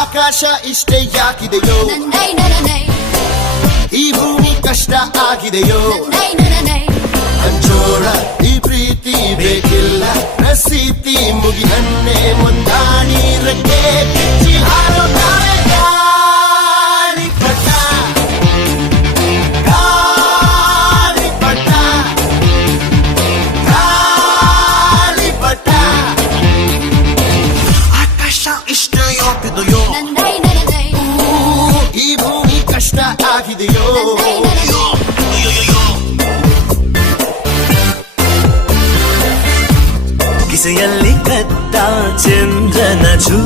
ಆಕಾಶ ಇಷ್ಟೇ ಯಾಕಿದೆಯೋ ಈ ಭೂಮಿ ಕಷ್ಟ ಆಗಿದೆಯೋ ಹಂಚೋಳ ಈ ಪ್ರೀತಿ ಬೇಕಿಲ್ಲ ಪ್ರಸಿದ್ಧಿ ಮುಗಿಹನ್ನೆ ಮುಂದಾಣಿ ರಕ್ಕೆ ಕಿಚ್ಚಿ ಹಾರೋ ಗಾಳಿಪಟ ಗಾಳಿಪಟ ಗಾಳಿಪಟ ಆಕಾಶ ಇಷ್ಟೇ ಯಾಕಿದೆಯೋ ಈ ಭೂಮಿ ಕಷ್ಟ ಆಗಿದೆಯೋ ಕಿಸೆಯಲ್ಲಿ ಕತ್ತ ಚಂದ್ರನ ಚೂ